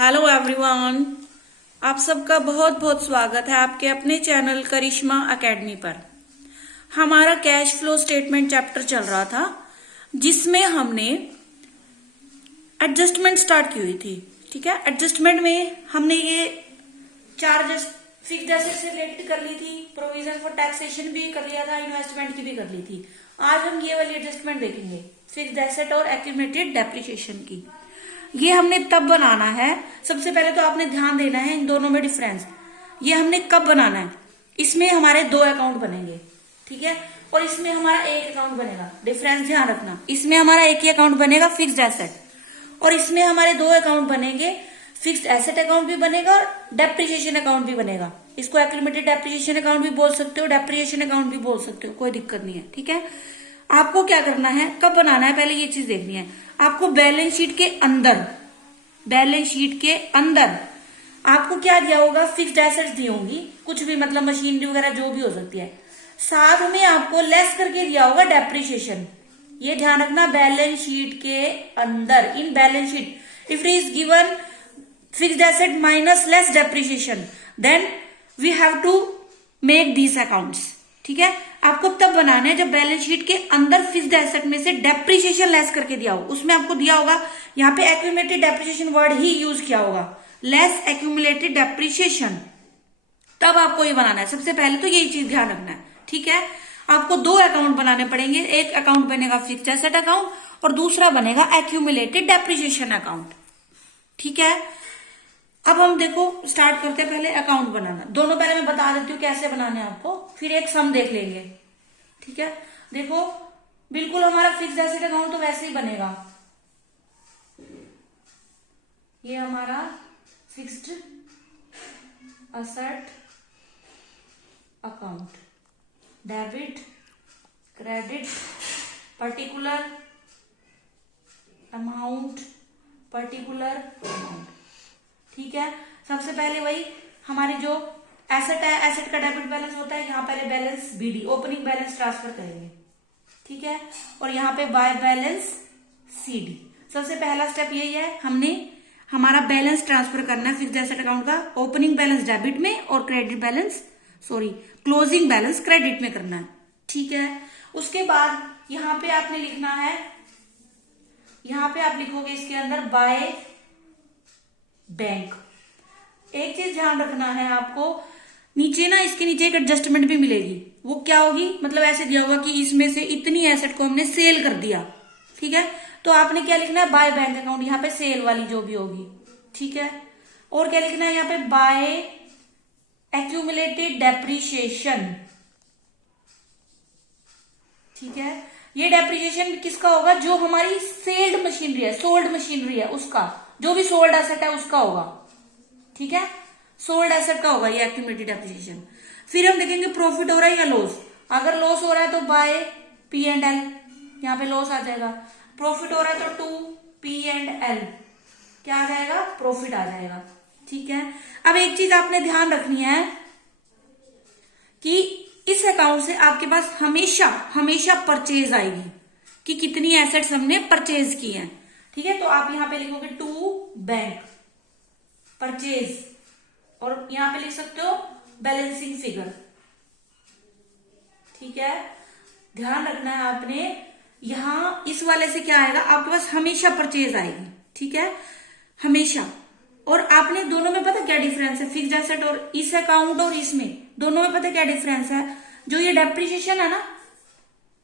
Hello everyone, आप सबका बहुत बहुत स्वागत है आपके अपने चैनल करिश्मा एकेडमी पर। हमारा कैश फ्लो स्टेटमेंट चैप्टर चल रहा था जिसमें हमने एडजस्टमेंट स्टार्ट की हुई थी। ठीक है, एडजस्टमेंट में हमने ये चार्जेस फिक्स्ड एसेट से रिलेटेड कर ली थी, प्रोविजन फॉर टैक्सेशन भी कर लिया था, इन्वेस्टमेंट की भी कर ली थी। आज हम ये वाली एडजस्टमेंट देखेंगे, फिक्स्ड एसेट और एक्यूमुलेटेड डेप्रिसिएशन की। ये हमने तब बनाना है, सबसे पहले तो आपने ध्यान देना है इन दोनों में डिफरेंस। ये हमने कब बनाना है, इसमें हमारे दो अकाउंट बनेंगे, ठीक है, और इसमें हमारा एक अकाउंट बनेगा। डिफरेंस ध्यान रखना, इसमें हमारा एक ही अकाउंट बनेगा फिक्स्ड एसेट, और इसमें हमारे दो अकाउंट बनेंगे, फिक्स्ड एसेट अकाउंट भी बनेगा और डेप्रिसिएशन अकाउंट भी बनेगा। इसको एक्यूमुलेटेड डेप्रिसिएशन अकाउंट भी बोल सकते हो, डेप्रिसिएशन अकाउंट भी बोल सकते हो, कोई दिक्कत नहीं है। ठीक है, आपको क्या करना है, कब बनाना है, पहले ये चीज देखनी है। आपको बैलेंस शीट के अंदर आपको क्या दिया होगा, फिक्स्ड एसेट्स दी होंगी, कुछ भी मतलब मशीनरी वगैरह जो भी हो सकती है। साथ में आपको लेस करके दिया होगा डेप्रिसिएशन। ये ध्यान रखना, बैलेंस शीट के अंदर, in balance sheet if it is given fixed asset minus less depreciation then we have to make these accounts. ठीक है, आपको तब बनाना है जब बैलेंस शीट के अंदर फिक्स्ड एसेट में से डेप्रिसिएशन लेस करके दिया हो। उसमें आपको दिया होगा, यहाँ पे एक्यूमुलेटेड डेप्रिसिएशन वर्ड ही यूज किया होगा, लेस एक्यूमुलेटेड डेप्रिसिएशन, तब आपको ये बनाना है। सबसे पहले तो यही चीज ध्यान रखना है। ठीक है, आपको दो अकाउंट बनाने पड़ेंगे, एक अकाउंट बनेगा फिक्स्ड एसेट अकाउंट और दूसरा बनेगा एक्यूमुलेटेड डेप्रिसिएशन अकाउंट। ठीक है, अब हम देखो स्टार्ट करते हैं, पहले अकाउंट बनाना। दोनों पहले मैं बता देती हूँ कैसे बनाने हैं आपको, फिर एक सम देख लेंगे। ठीक है, देखो बिल्कुल हमारा फिक्स्ड एसेट अकाउंट तो वैसे ही बनेगा। ये हमारा fixed asset account, debit credit particular amount particular amount. ठीक है, सबसे पहले वही हमारी जो एसेट है, एसेट का डेबिट बैलेंस होता है, यहाँ पहले balance BD opening balance transfer करेंगे। ठीक है, और यहाँ पे बाय बैलेंस सीडी। सबसे पहला स्टेप यही है, हमने हमारा बैलेंस ट्रांसफर करना है फिक्स्ड एसेट अकाउंट का, ओपनिंग बैलेंस डेबिट में और credit balance closing balance credit में करना है। ठीक है, उसके बाद यहाँ पे आपने लिखना है, यहाँ पे आप लिखोगे इसके अंदर बाय बैंक। एक चीज ध्यान रखना है आपको, नीचे ना इसके नीचे एक एडजस्टमेंट भी मिलेगी। वो क्या होगी, मतलब ऐसे दिया होगा कि इसमें से इतनी एसेट को हमने सेल कर दिया। ठीक है, तो आपने क्या लिखना है, बाय बैंक अकाउंट, यहाँ पे सेल वाली जो भी होगी। ठीक है, और क्या लिखना है यहाँ पे, बाय एक्यूमुलेटेड डेप्रिसिएशन। ठीक है, ये डेप्रिसिएशन किसका होगा, जो हमारी सेल्ड मशीनरी है, सोल्ड मशीनरी है उसका, जो भी सोल्ड एसेट है उसका होगा। ठीक है, सोल्ड एसेट का होगा ये एक्यूमुलेटेड डेप्रिसिएशन। फिर हम देखेंगे प्रॉफिट हो रहा है या लॉस। अगर लॉस हो रहा है तो बाय पी एंड एल, यहाँ पे लॉस आ जाएगा। प्रॉफिट हो रहा है तो टू पी एंड एल, क्या आ जाएगा, प्रॉफिट आ जाएगा। ठीक है, अब एक चीज आपने ध्यान रखनी है कि इस अकाउंट से आपके पास हमेशा परचेज आएगी कि कितनी एसेट्स हमने परचेज की हैं। ठीक है, तो आप यहां पे लिखोगे टू बैंक परचेज, और यहां पे लिख सकते हो बैलेंसिंग फिगर। ठीक है, ध्यान रखना है आपने, यहां इस वाले से क्या आएगा, आपके पास हमेशा परचेज आएगी। ठीक है, हमेशा। और आपने दोनों में पता क्या डिफरेंस है, फिक्स्ड एसेट और इस अकाउंट और इसमें दोनों में पता क्या डिफरेंस है, जो ये डेप्रिसिएशन है ना,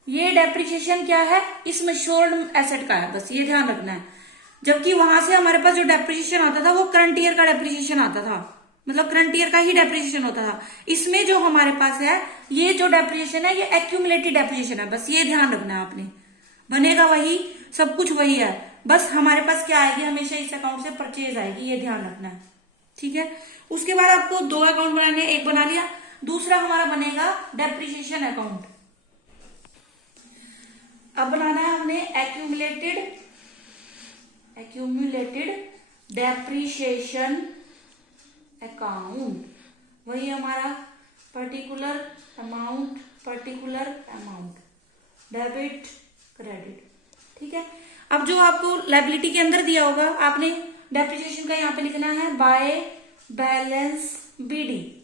ये डेप्रिसिएशन क्या है, इसमें सोल्ड एसेट का है, बस ये ध्यान रखना है। जबकि वहां से हमारे पास जो डेप्रिसिएशन आता था वो करंट ईयर का डेप्रिसिएशन आता था, मतलब करंट ईयर का ही डेप्रिसिएशन होता था। इसमें जो हमारे पास है, ये जो डेप्रिसिएशन है ये एक्यूमुलेटेड डेप्रिसिएशन है, बस ये ध्यान रखना है आपने। बनेगा वही, सब कुछ वही है, बस हमारे पास क्या आएगी, हमेशा इस अकाउंट से परचेज आएगी, ये ध्यान रखना है। ठीक है, उसके बाद आपको दो अकाउंट बनाने, एक बना लिया, दूसरा हमारा बनेगा डेप्रिसिएशन अकाउंट। अब बनाना है हमने एक्यूमुलेटेड डेप्रिसिएशन अकाउंट। वही हमारा पर्टिकुलर अमाउंट डेबिट क्रेडिट। ठीक है, अब जो आपको लायबिलिटी के अंदर दिया होगा, आपने डेप्रिसिएशन का यहाँ पे लिखना है बाय बैलेंस बीडी।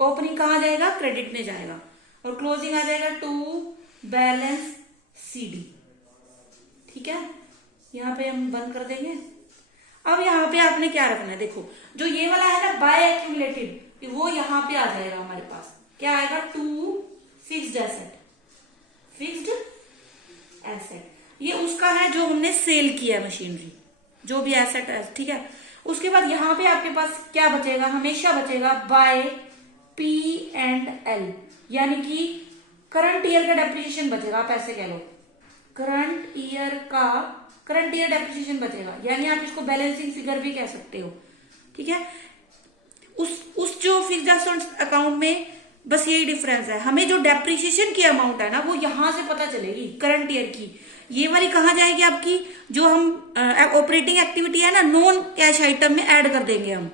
ओपनिंग कहाँ जाएगा, क्रेडिट में जाएगा, और क्लोजिंग आ जाएगा टू बैलेंस सीडी। ठीक है, यहाँ पे हम बंद कर देंगे। अब यहाँ पे आपने क्या रखना है, देखो जो ये वाला है ना बाय एक्यूमुलेटेड, वो यहाँ पे आ जाएगा हमारे पास। क्या आएगा, to fixed asset, fixed asset. ये उसका है जो हमने सेल किया है मशीनरी, जो भी एसेट है। ठीक है, उसके बाद यहाँ पे आपके पास क्या बचेगा, हमेशा बचेगा बाय पी एंड एल, यानी कि करंट ईयर का डेप्रिसिएशन बचेगा। आप ऐसे कह लो, करंट ईयर डेप्रिसिएशन बचेगा, यानी आप इसको बैलेंसिंग फिगर भी कह सकते हो। ठीक है, उस जो फिक्स्ड एसेट्स अकाउंट में बस यही डिफरेंस है, हमें जो डेप्रिसिएशन की अमाउंट है ना वो यहां से पता चलेगी करंट ईयर की। ये वाली कहाँ जाएगी आपकी, जो हम ऑपरेटिंग एक्टिविटी है ना, नॉन कैश आइटम में ऐड कर देंगे हम।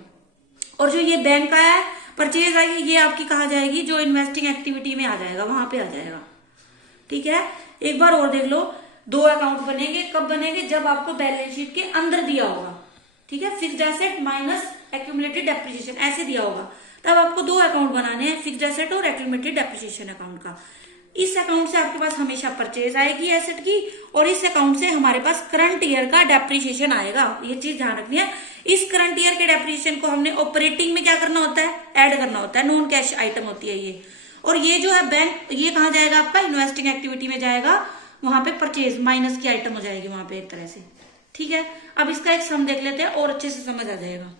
और जो ये बैंक का है परचेज आएगी, ये आपकी कहाँ जाएगी, जो इन्वेस्टिंग एक्टिविटी में आ जाएगा, वहां पे आ जाएगा। ठीक है, एक बार और देख लो, दो अकाउंट बनेंगे, कब बनेंगे, जब आपको बैलेंस शीट के अंदर दिया होगा। ठीक है, fixed asset minus accumulated depreciation ऐसे दिया होगा, तब आपको दो अकाउंट बनाने हैं, फिक्स्ड एसेट और एक्यूमुलेटेड डेप्रिसिएशन अकाउंट का। इस अकाउंट से आपके पास हमेशा परचेज आएगी एसेट की, और इस अकाउंट से हमारे पास करंट ईयर का डेप्रिसिएशन आएगा। ये चीज ध्यान रखनी है। इस करंट ईयर के डेप्रिसिएशन को हमने ऑपरेटिंग में क्या करना होता है, ऐड करना होता है, नॉन कैश आइटम होती है ये। और ये जो है बैंक, ये कहाँ जाएगा आपका, इन्वेस्टिंग एक्टिविटी में जाएगा, वहां पे परचेज माइनस की आइटम हो जाएगी वहां पे एक तरह से। ठीक है, अब इसका एक सम देख लेते हैं और अच्छे से समझ आ जाएगा।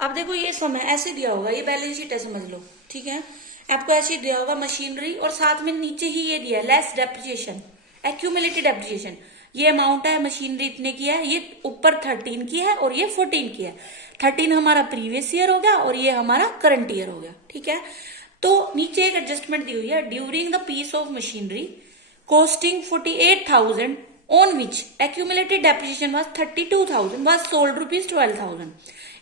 अब देखो ये सम है, ऐसे दिया होगा, ये बैलेंस शीट है समझ लो। ठीक है, आपको ऐसे दिया होगा मशीनरी, और साथ में नीचे ही ये दिया है लेस डेप्रिसिएशन, एक्यूमुलेटेड डेप्रिसिएशन। ये अमाउंट है मशीनरी इतने की है, ये ऊपर 13 की है और ये 14 की है। 13 हमारा प्रीवियस ईयर हो गया और ये हमारा करंट ईयर हो गया। ठीक है, तो नीचे एक एडजस्टमेंट दी हुई है, during the piece of machinery costing 48,000 on which accumulated depreciation was 32,000 was sold rupees 12,000।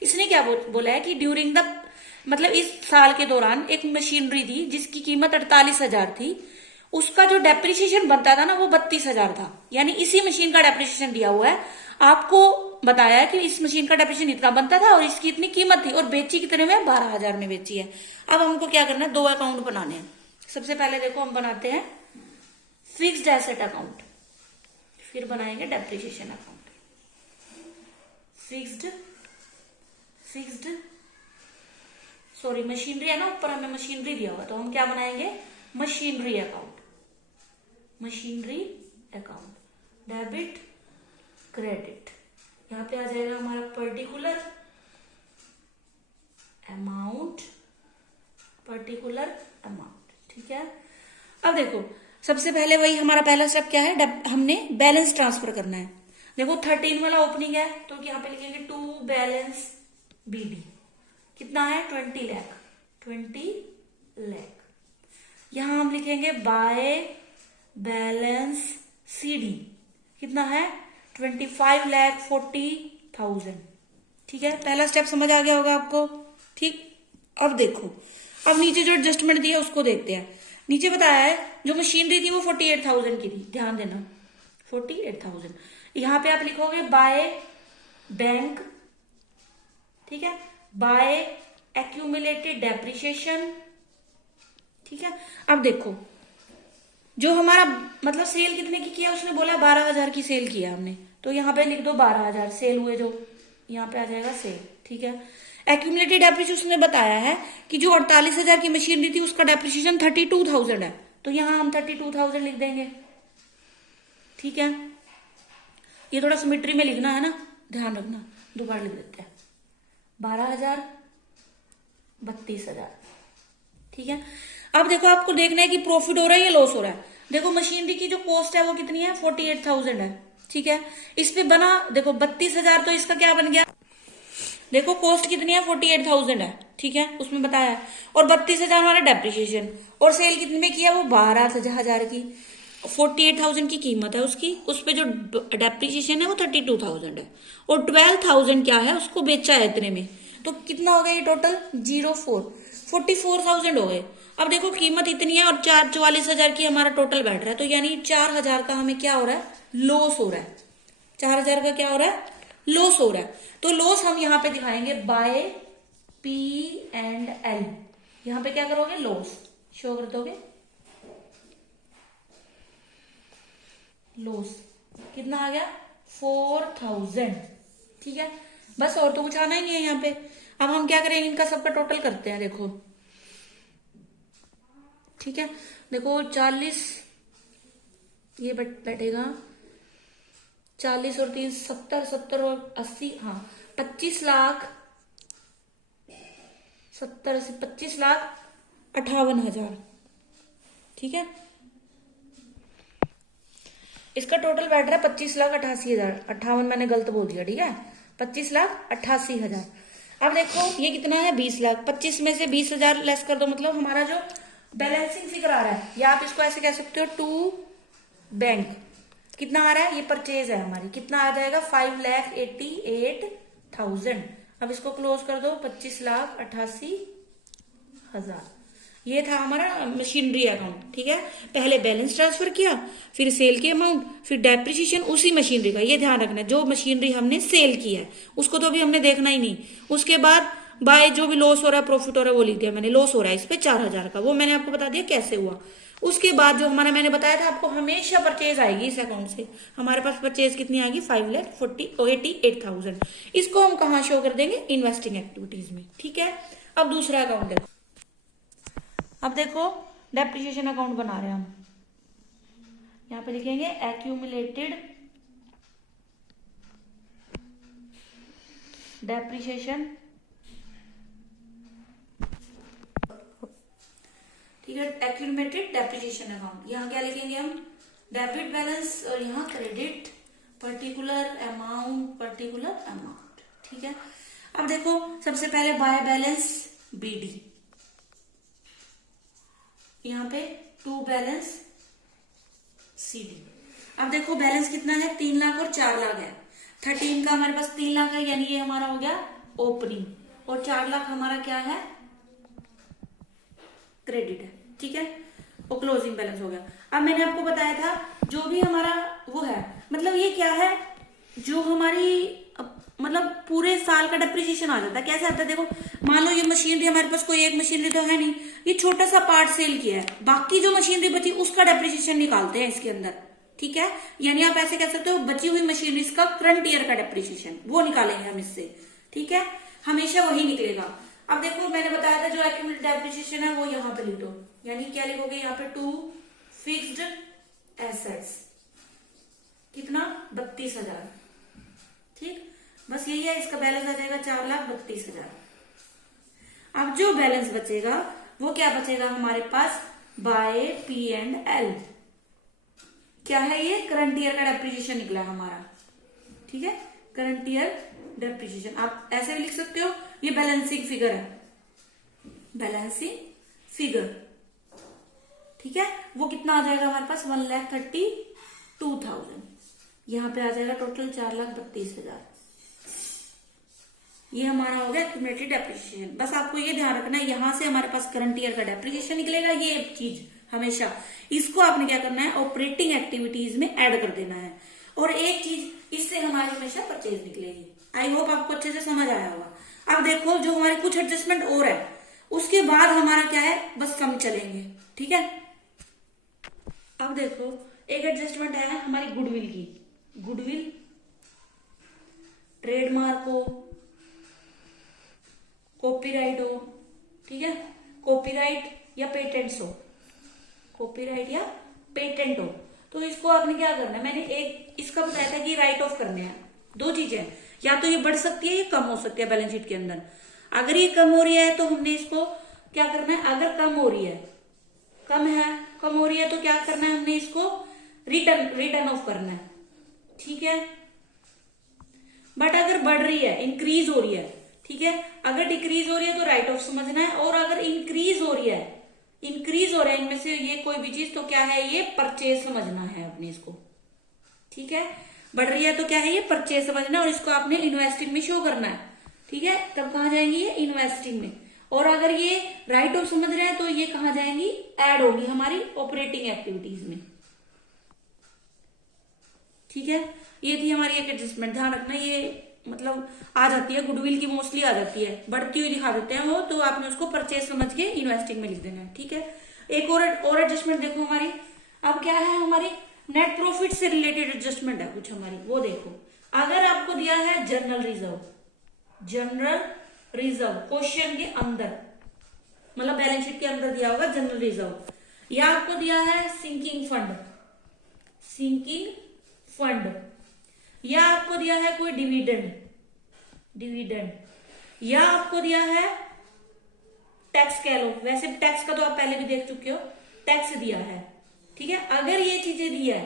इसने क्या बोला है कि ड्यूरिंग द, मतलब इस साल के दौरान एक मशीनरी थी जिसकी कीमत 48,000 थी, उसका जो डेप्रिसिएशन बनता था ना वो 32,000 था। यानी इसी मशीन का डेप्रिसिएशन दिया हुआ है, आपको बताया कि इस मशीन का डेप्रिसिएशन इतना बनता था और इसकी इतनी कीमत थी, और बेची कितने में, 12,000 में बेची है। अब हमको क्या करना है, दो अकाउंट बनाने हैं। सबसे पहले देखो हम बनाते हैं फिक्स्ड एसेट अकाउंट, फिर बनाएंगे डेप्रिसिएशन अकाउंट। मशीनरी है ना, ऊपर हमें मशीनरी दिया हुआ, तो हम क्या बनाएंगे, मशीनरी अकाउंट। डेबिट क्रेडिट, यहाँ पे आ जाएगा हमारा पर्टिकुलर अमाउंट। ठीक है, अब देखो सबसे पहले वही हमारा पहला स्टेप क्या है, हमने बैलेंस ट्रांसफर करना है। देखो 13 वाला ओपनिंग है, तो यहाँ पे लिखेंगे टू बैलेंस बीडी, कितना है, 20 लाख। यहां हम लिखेंगे बाय बैलेंस सीडी, कितना है, 25,40,000। ठीक है, पहला स्टेप समझ आ गया होगा आपको। ठीक, अब देखो, अब नीचे जो एडजस्टमेंट दिया उसको देखते हैं। नीचे बताया है जो मशीनरी थी वो 48,000 की थी, ध्यान देना 48,000। यहां पे आप लिखोगे बाय बैंक, ठीक है, बाय एक्यूमुलेटेड डेप्रिसिएशन। ठीक है, अब देखो जो हमारा मतलब सेल कितने की किया, उसने बोला 12,000 की सेल किया हमने, तो यहाँ पे लिख दो 12,000 सेल हुए, जो यहाँ पे आ जाएगा सेल। ठीक है, एक्यूमुलेटेड डेप्रिसिएशन ने बताया है कि जो 48,000 की मशीनरी थी उसका डेप्रिसिएशन 32,000 है, तो यहां हम 32,000 लिख देंगे। ठीक है, ये थोड़ा सिमेट्री में लिखना है ना, ध्यान रखना, दोबारा लिख देते हैं 12,000 32,000। ठीक है, अब देखो आपको देखना है कि प्रॉफिट हो रहा है या लॉस हो रहा है। देखो मशीनरी की जो कॉस्ट है वो कितनी है, 48,000 है। ठीक है, इस पे बना देखो 32,000, तो इसका क्या बन गया, देखो कॉस्ट कितनी है, 48,000 है। ठीक है, उसमें बताया है, और 32,000 हमारा डेप्रिसिएशन, और सेल कितने में किया, वो 12,000 की। 48,000 की कीमत है उसकी, उस पे जो डेप्रिसिएशन है वो 32,000 है, और 12,000 क्या है, उसको बेचा है इतने में, तो कितना हो गया ये टोटल, 44,000 हो गए। अब देखो कीमत इतनी है और 44,000 की हमारा टोटल बैठ रहा है, तो यानी 4,000 का हमें क्या हो रहा है, लॉस हो रहा है। 4,000 का क्या हो रहा है, लॉस हो रहा है, तो लॉस हम यहाँ पे दिखाएंगे बाय पी एंड एल। यहाँ पे क्या करोगे, लॉस शो कर दोगे। लॉस कितना आ गया, 4000। ठीक है, बस और तो कुछ आना ही नहीं है यहाँ पे। अब हम क्या करेंगे, इनका सबका टोटल करते हैं। देखो ठीक है, देखो 40 ये बैठेगा 40 और 3 70, 70 और 80, हाँ 25 लाख 70 80 25 लाख 58,000। ठीक है, इसका टोटल बैठ रहा है 25,88,000। 58 मैंने गलत बोल दिया, ठीक है, 25,88,000। अब देखो ये कितना है, 20 लाख। 25 में से 20,000 लेस कर दो, मतलब हमारा जो बैलेंसिंग फिगर आ रहा है, या आप इसको ऐसे कह सकते हो टू बैंक, कितना आ रहा है, ये परचेज है हमारी, कितना आ जाएगा 5,88,000। अब इसको क्लोज कर दो, 25,88,000। ये था हमारा मशीनरी अकाउंट। ठीक है, पहले बैलेंस ट्रांसफर किया, फिर सेल की अमाउंट, फिर डेप्रिसिएशन उसी मशीनरी का। ये ध्यान रखना, जो मशीनरी हमने सेल की है उसको तो अभी हमने देखना ही नहीं। उसके बाद बाय जो भी लॉस हो रहा है प्रॉफिट हो रहा है वो लिख दिया मैंने। लॉस हो रहा है इस पे 4,000 का, वो मैंने आपको बता दिया कैसे हुआ। उसके बाद जो हमारा मैंने बताया था आपको, हमेशा परचेज आएगी इस अकाउंट से। हमारे पास परचेज कितनी आएगी, 5,88,000। इसको हम कहाँ शो कर देंगे, इन्वेस्टिंग एक्टिविटीज में। ठीक है, अब दूसरा अकाउंट देखो। अब देखो डेप्रिसिएशन अकाउंट बना रहे हैं हम। यहां पे लिखेंगे एक्यूमुलेटेड डेप्रिसिएशन। ठीक है, एक्यूमुलेटेड डेप्रिसिएशन अकाउंट। यहाँ क्या लिखेंगे हम, डेबिट बैलेंस, और यहाँ क्रेडिट पर्टिकुलर अमाउंट। ठीक है, अब देखो सबसे पहले बाय बैलेंस बीडी, यहाँ पे टू बैलेंस सीडी। अब देखो बैलेंस कितना है, 3 लाख और 4 लाख है। 13 का हमारे पास 3 लाख है, यानी ये हमारा हो गया ओपनिंग, और 4 लाख हमारा क्या है, क्रेडिट है। ठीक है, वो क्लोजिंग बैलेंस हो गया। अब मैंने आपको बताया था जो भी हमारा वो है, मतलब ये क्या है, जो हमारी मतलब पूरे साल का डेप्रिसिएशन आ जाता है। कैसे आता है, देखो मान लो ये मशीनरी हमारे पास कोई एक मशीनरी तो है नहीं, ये छोटा सा पार्ट सेल किया है, बाकी जो मशीनरी बची उसका डेप्रिसिएशन निकालते हैं इसके अंदर। ठीक है, यानी आप ऐसे कह सकते हो बची हुई मशीनरी का करंट ईयर का डेप्रिसिएशन वो निकालेंगे हम इससे। ठीक है, हमेशा वही निकलेगा। अब देखो मैंने बताया था जो एक्यूमुलेटेड डेप्रिसिएशन है वो यहाँ पे लिख दो, यानी क्या लिखोगे यहाँ पे, टू फिक्स्ड एसेट्स, कितना 32,000। ठीक, बस यही है, इसका बैलेंस आ जाएगा 4,32,000। अब जो बैलेंस बचेगा वो क्या बचेगा हमारे पास, बाय पी एंड एल। क्या है ये, करंट ईयर का डेप्रिसिएशन निकला हमारा। ठीक है, करंट ईयर डेप्रिसिएशन आप ऐसे भी लिख सकते हो, ये बैलेंसिंग फिगर है, बैलेंसिंग फिगर। ठीक है, वो कितना आ जाएगा हमारे पास, 1,32,000। यहां पे आ जाएगा टोटल 4,32,000। ये हमारा हो गया एक्यूमुलेटेड डेप्रिसिएशन। बस आपको ये ध्यान रखना है, यहां से हमारे पास करंट ईयर का डेप्रिसिएशन निकलेगा, ये एक चीज हमेशा। इसको आपने क्या करना है, ऑपरेटिंग एक्टिविटीज में ऐड कर देना है। और एक चीज, इससे हमारी हमेशा परचेज निकलेगी। आई होप आपको अच्छे से समझ आया होगा। अब देखो जो हमारी कुछ एडजस्टमेंट और है, उसके बाद हमारा क्या है, बस कम चलेंगे। ठीक है, अब देखो एक एडजस्टमेंट है हमारी गुडविल की। गुडविल, ट्रेडमार्क हो, कॉपीराइट हो, ठीक है, कॉपीराइट या पेटेंट्स हो, कॉपीराइट या पेटेंट हो, तो इसको आपने क्या करना है, मैंने एक इसका बताया था कि राइट ऑफ करने हैं। दो चीजें, या तो ये बढ़ सकती है या कम हो सकती है बैलेंस शीट के अंदर। अगर ये कम हो रही है तो हमने इसको क्या करना है, अगर कम हो रही है, कम हो रही है तो क्या करना है, हमने इसको रिटर्न ऑफ करना है। ठीक है, बट अगर बढ़ रही है, इंक्रीज हो रही है, ठीक है, अगर डिक्रीज हो रही है तो राइट ऑफ समझना है, और अगर इंक्रीज हो रही है इनमें से ये कोई भी चीज, तो क्या है, ये परचेज समझना है अपने इसको। ठीक है, बढ़ रही है तो क्या है, ये परचेज समझना है, और इसको आपने इन्वेस्टिंग में शो करना है। ठीक है, तब कहाँ जाएंगी, ये इन्वेस्टिंग में। और अगर ये राइट ऑफ समझ रहे हैं तो ये कहाँ जाएंगी, ऐड होगी हमारी ऑपरेटिंग एक्टिविटीज में। ठीक है, ये थी हमारी एक एडजस्टमेंट, ध्यान रखना, ये मतलब आ जाती है, गुडविल की मोस्टली आ जाती है, बढ़ती हुई दिखा देते हैं वो, तो आपने उसको परचेज समझ के इन्वेस्टिंग में लिख देना है। ठीक है, एक और एडजस्टमेंट देखो हमारी। अब क्या है हमारी नेट प्रॉफिट से रिलेटेड एडजस्टमेंट है कुछ हमारी, वो देखो। अगर आपको दिया है जनरल रिजर्व क्वेश्चन के अंदर, मतलब बैलेंस शीट के अंदर दिया होगा जनरल रिजर्व, या आपको दिया है सिंकिंग फंड, या आपको दिया है कोई डिविडेंड, या आपको दिया है टैक्स कह लो, वैसे टैक्स का तो आप पहले भी देख चुके हो, टैक्स दिया है। ठीक है, अगर ये चीजें दी है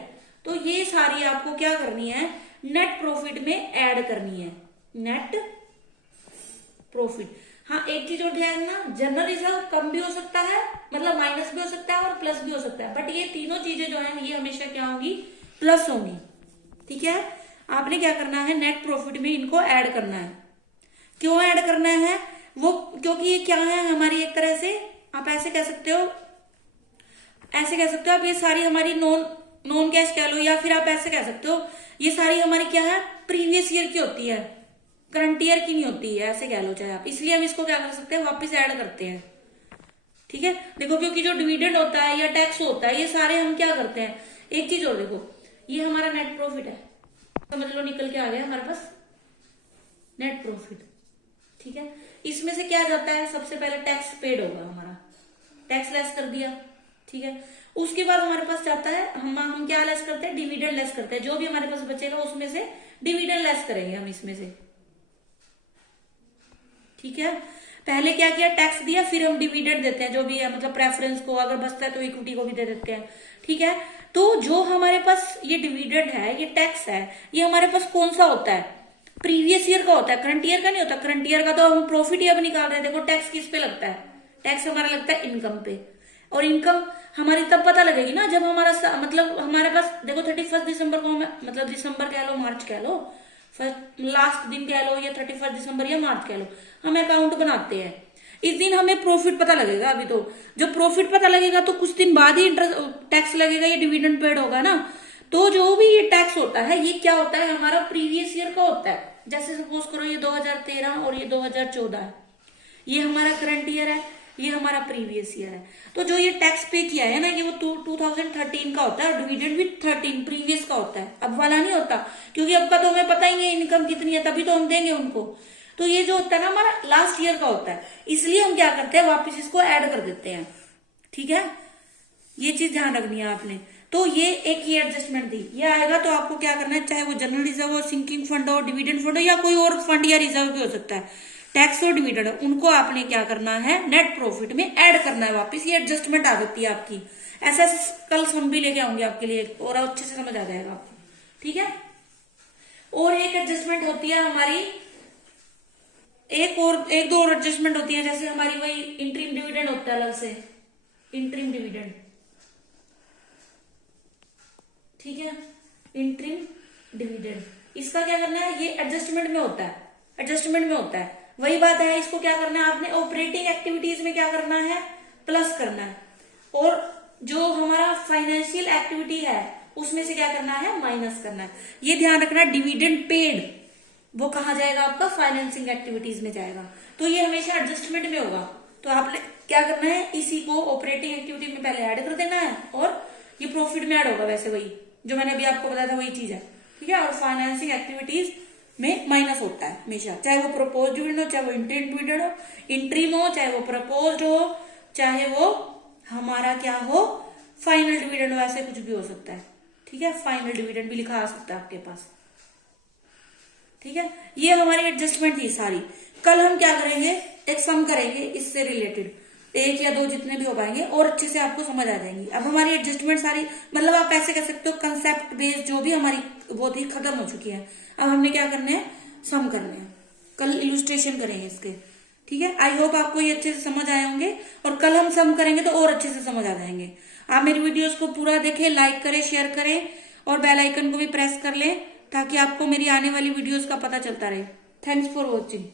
तो ये सारी आपको क्या करनी है, नेट प्रॉफिट में ऐड करनी है, नेट प्रॉफिट। हाँ, एक चीज और ध्यान ना, जनरल रिजर्व कम भी हो सकता है, मतलब माइनस भी हो सकता है और प्लस भी हो सकता है, बट ये तीनों चीजें जो है ये हमेशा क्या होंगी, प्लस होंगी। ठीक है, आपने क्या करना है, नेट प्रॉफिट में इनको ऐड करना है। क्यों ऐड करना है वो, क्योंकि ये क्या है हमारी, एक तरह से आप ऐसे कह सकते हो आप, ये सारी हमारी नॉन कैश कह लो, या फिर आप ऐसे कह सकते हो ये सारी हमारी क्या है, प्रीवियस ईयर की होती है, करंट ईयर की नहीं होती है, ऐसे कह लो चाहे आप। इसलिए हम इसको क्या कर सकते हैं, वापस ऐड करते हैं। ठीक है, देखो क्योंकि जो डिविडेंड होता है या टैक्स होता है, ये सारे हम क्या करते हैं, एक चीज और देखो, ये हमारा नेट प्रॉफिट है, समझ लो निकल के आ गया हमारे पास नेट प्रॉफिट। ठीक है, इसमें से क्या जाता है, सबसे पहले टैक्स पेड होगा हमारा, टैक्स लेस कर दिया। ठीक है, उसके बाद हमारे पास जाता है, हम क्या लेस करते हैं, डिविडेंड लेस करते हैं, जो भी हमारे पास बचेगा उसमें से डिविडेंड लेस करेंगे हम इसमें से। ठीक है, पहले क्या किया, टैक्स दिया, फिर हम डिविडेंड देते हैं जो भी है, मतलब प्रेफरेंस को, अगर बचता है तो इक्विटी को भी दे देते हैं। ठीक है, तो जो हमारे पास ये डिविडेंड है, ये टैक्स है, ये हमारे पास कौन सा होता है, प्रीवियस ईयर का होता है, करंट ईयर का नहीं होता। करंट ईयर का तो हम प्रॉफिट ही अब निकाल रहे हैं। देखो टैक्स किस पे लगता है, टैक्स हमारा लगता है इनकम पे, और इनकम हमारी तब पता लगेगी ना जब हमारा मतलब हमारे पास देखो 31 दिसंबर को हमें, मतलब दिसंबर कह लो, मार्च कह लो, फर्स्ट लास्ट दिन कह लो, या 31 दिसंबर या मार्च कह लो, हम अकाउंट बनाते हैं, इस दिन हमें प्रॉफिट पता लगेगा। अभी तो जब प्रॉफिट पता लगेगा तो कुछ दिन बाद ही इंटरेस्ट टैक्स लगेगा, ये डिविडेंड पेड होगा ना, तो जो भी ये टैक्स होता है ये क्या होता है, हमारा प्रीवियस ईयर का होता है। जैसे सपोज करो ये 2013 और ये 2014 है, ये हमारा करंट ईयर है, ये हमारा प्रीवियस ईयर है। तो जो ये टैक्स पे किया है ना, ये वो 2013 का होता है, और डिविडेंड भी 13 प्रीवियस का होता है, अब वाला नहीं होता, क्योंकि अब का तो हमें पता ही है इनकम कितनी है, तभी तो हम देंगे उनको। तो ये जो होता है ना हमारा लास्ट ईयर का होता है, इसलिए हम क्या करते हैं, वापस इसको ऐड कर देते हैं। ठीक है, ये चीज ध्यान रखनी है आपने। तो ये एक ही एडजस्टमेंट दी, ये आएगा तो आपको क्या करना है, चाहे वो जनरल रिजर्व हो, सिंकिंग फंड हो, डिविडेंड फंड हो, या कोई और फंड या रिजर्व भी हो सकता है, टैक्स और डिविडेंड, उनको आपने क्या करना है, नेट प्रॉफिट में ऐड करना है वापस। ये एडजस्टमेंट आ जाती है आपकी, ऐसा कल हम भी लेके आऊंगे आपके लिए, और अच्छे से समझ आ जाएगा आपको। ठीक है, और एक एडजस्टमेंट होती है हमारी, एक दो और एडजस्टमेंट होती है, जैसे हमारी वही इंटरिम डिविडेंड होता है अलग से, इंटरिम डिविडेंड। ठीक है, इंटरिम डिविडेंड, इसका क्या करना है, ये एडजस्टमेंट में होता है, एडजस्टमेंट में होता है। वही बात है, इसको क्या करना है आपने, ऑपरेटिंग एक्टिविटीज में क्या करना है, प्लस करना है, और जो हमारा फाइनेंशियल एक्टिविटी है उसमें से क्या करना है, माइनस करना है। ये ध्यान रखना, डिविडेंड पेड वो कहाँ जाएगा, आपका फाइनेंसिंग एक्टिविटीज में जाएगा, तो ये हमेशा एडजस्टमेंट में होगा। तो आपने क्या करना है, इसी को ऑपरेटिंग एक्टिविटी में पहले ऐड कर देना है, और ये प्रॉफिट में ऐड होगा, वैसे वही जो मैंने अभी आपको बताया था वही चीज है। ठीक है, और फाइनेंसिंग एक्टिविटीज में माइनस होता है हमेशा, चाहे वो प्रपोज डिविडेंड हो, चाहे वो इंटरिम डिविडेंड हो, इंटरिम हो, चाहे वो प्रपोज हो, चाहे वो हमारा क्या हो, फाइनल डिविडेंड हो, ऐसे कुछ भी हो सकता है। ठीक है, फाइनल डिविडेंड भी लिखा आ सकता है आपके पास। ठीक है, ये हमारी एडजस्टमेंट थी सारी। कल हम क्या करेंगे, एक सम करेंगे इससे रिलेटेड, एक या दो जितने भी हो पाएंगे, और अच्छे से आपको समझ आ जाएंगी। अब हमारी एडजस्टमेंट सारी, मतलब आप ऐसे कह सकते हो कंसेप्ट बेस्ड जो भी हमारी वो थी खत्म हो चुकी है। अब हमने क्या करने हैं, सम करने हैं, कल इलुस्ट्रेशन करेंगे इसके। ठीक है, आई होप आपको ये अच्छे से समझ आए होंगे, और कल हम सम करेंगे तो और अच्छे से समझ आ जाएंगे। आप मेरी वीडियोस को पूरा देखें, लाइक करें, शेयर करें, और बेल आइकन को भी प्रेस कर लें, ताकि आपको मेरी आने वाली वीडियोस का पता चलता रहे। Thanks for watching.